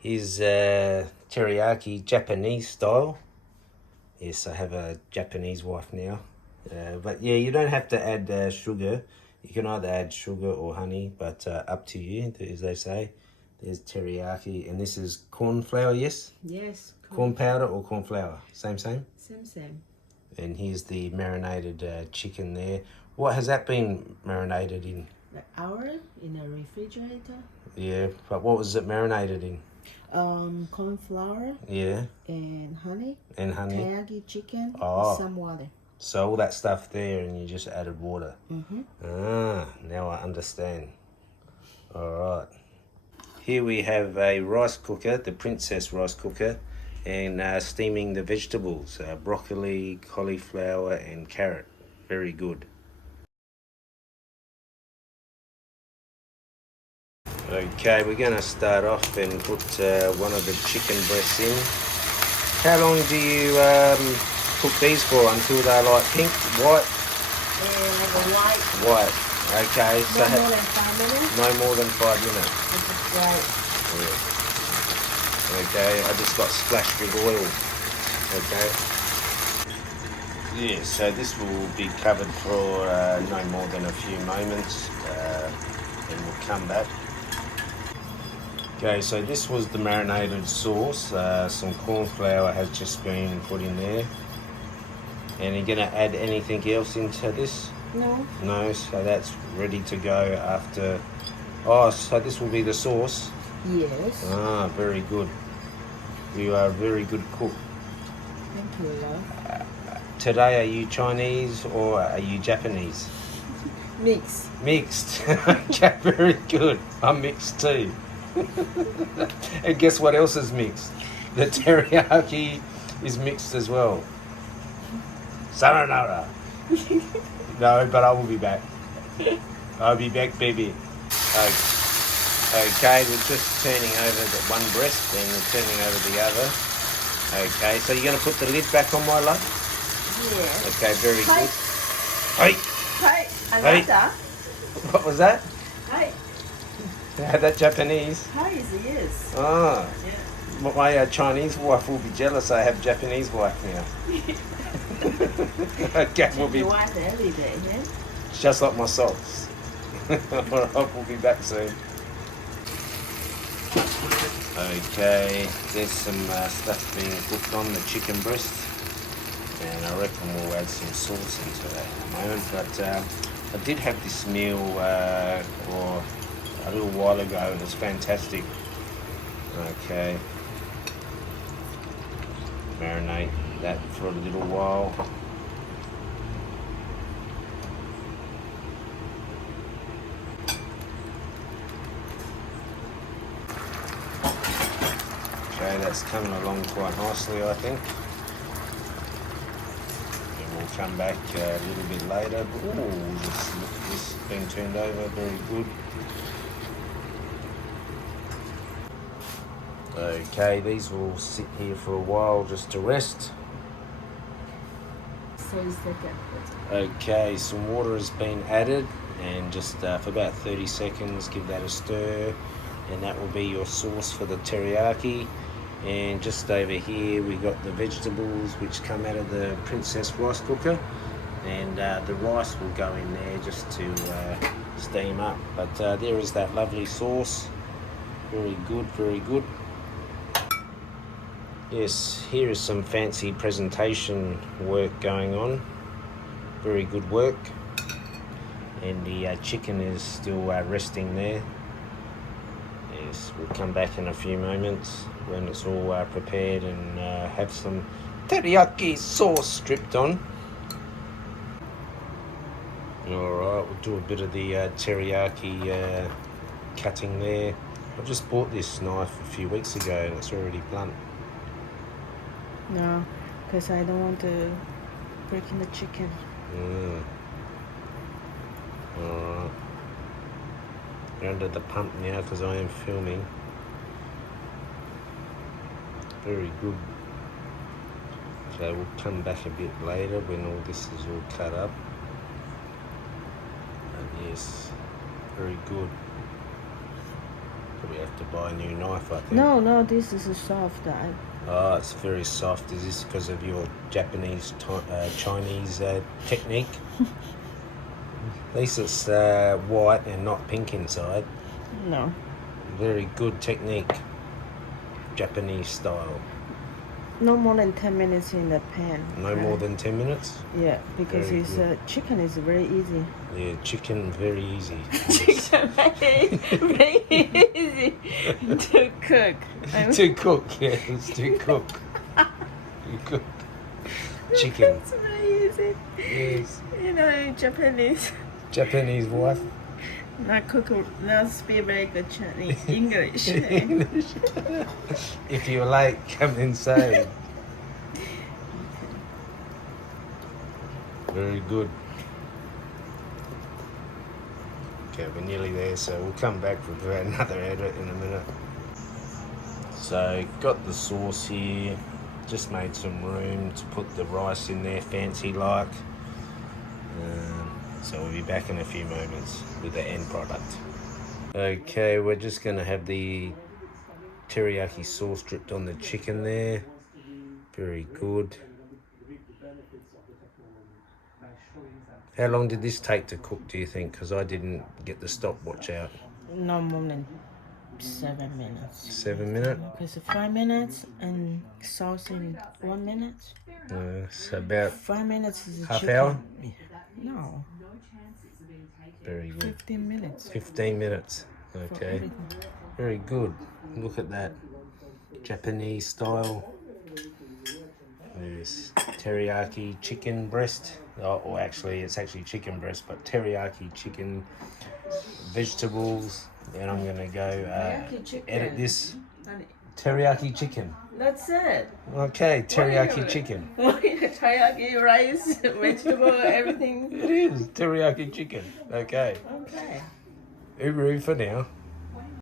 Here's teriyaki Japanese style. Yes, I have a Japanese wife now. But yeah, you don't have to add sugar. You can either add sugar or honey, but up to you, as they say. There's teriyaki, and this is corn flour, yes? Yes. Corn powder or corn flour? Same? Same. And here's the marinated chicken there. What has that been marinated in? An hour in a refrigerator. Yeah, but what was it marinated in? Corn flour. Yeah. And honey. And honey. Teriyaki chicken. Oh. Some water. So all that stuff there, and you just added water. Mm-hmm. Ah, now I understand. All right. Here we have a rice cooker, the Princess rice cooker, and steaming the vegetables, broccoli, cauliflower, and carrot. Very good. Okay, we're going to start off and put one of the chicken breasts in. How long do you cook these for? Until they're like pink, white? White. White. Okay. No more than 5 minutes? No more than 5 minutes. Right. Yeah. Okay, I just got splashed with oil. Okay. Yeah, so this will be covered for no more than a few moments, and we'll come back. Okay, so this was the marinated sauce. Some corn flour has just been put in there. And you're going to add anything else into this? No. No, so that's ready to go after. Oh, so this will be the sauce? Yes. Ah, very good. You are a very good cook. Thank you, love. Today, are you Chinese or are you Japanese? Mixed. Mixed. Okay, very good. I'm mixed too. And guess what else is mixed? The teriyaki is mixed as well. Sayonara. No, but I will be back. I'll be back, baby. Okay, we're just turning over the one breast and we're turning over the other. Okay, so you're going to put the lid back on, my love? Yeah. Okay, very good. Hi. Hey! Another. What was that? Hi. That Japanese? Hi is yes. Ah. Yeah. My Chinese wife will be jealous I have Japanese wife now. Okay, we'll be... You want every day, yeah? Just like my socks. Alright, we'll be back soon. Okay, there's some stuff being cooked on the chicken breast. And I reckon we'll add some sauce into that in a moment. But I did have this meal or a little while ago and it's fantastic. Okay. Marinate that for a little while. Okay, that's coming along quite nicely, I think. And we'll come back a little bit later. Ooh, this has been turned over, very good. Okay, these will sit here for a while just to rest. 30 seconds. Okay, some water has been added and just for about 30 seconds give that a stir, and that will be your sauce for the teriyaki. And just over here we got the vegetables which come out of the Princess rice cooker, and the rice will go in there just to steam up. But there is that lovely sauce. Very good, very good. Yes, here is some fancy presentation work going on. Very good work. And the chicken is still resting there. Yes, we'll come back in a few moments when it's all prepared and have some teriyaki sauce dripped on. Alright, we'll do a bit of the teriyaki cutting there. I just bought this knife a few weeks ago and it's already blunt. No, because I don't want to break in the chicken. Alright. We're under the pump now because I am filming. Very good. So we'll come back a bit later when all this is all cut up. And yes, very good. Probably have to buy a new knife, I think. No, this is soft. Oh, it's very soft. Is this because of your Japanese, Chinese technique? At least it's white and not pink inside. No. Very good technique. Japanese style. No more than 10 minutes in the pan. No more than 10 minutes? Yeah, because Very it's good. chicken is very easy. Yeah, chicken, very easy. Chicken very easy to cook. To cook, yeah, it's to cook. You cook chicken. It's very easy. Yes. You know, Japanese Japanese wife. not speak very good Chinese English. If you're late, come inside. Very good. Okay, we're nearly there, so we'll come back with another edit in a minute. So, got the sauce here. Just made some room to put the rice in there, fancy like. So we'll be back in a few moments with the end product. Okay, we're just going to have the teriyaki sauce dripped on the chicken there. Very good. How long did this take to cook, do you think? Because I didn't get the stopwatch out. No more than 7 minutes. 7 minutes? Because 5 minutes and sauce in 1 minute. So about 5 minutes is a half chicken. hour? No, Very good. 15 minutes. 15 minutes. for Okay. everything. Very good. Look at that. Japanese style. There's teriyaki chicken breast. Or actually, it's actually chicken breast, but teriyaki chicken, vegetables. And I'm going to go Teriyaki chicken. edit this. Teriyaki chicken. That's it. Okay, teriyaki Wait. chicken. Teriyaki rice, vegetable, everything. It is teriyaki chicken. Okay. Okay. Uru for now.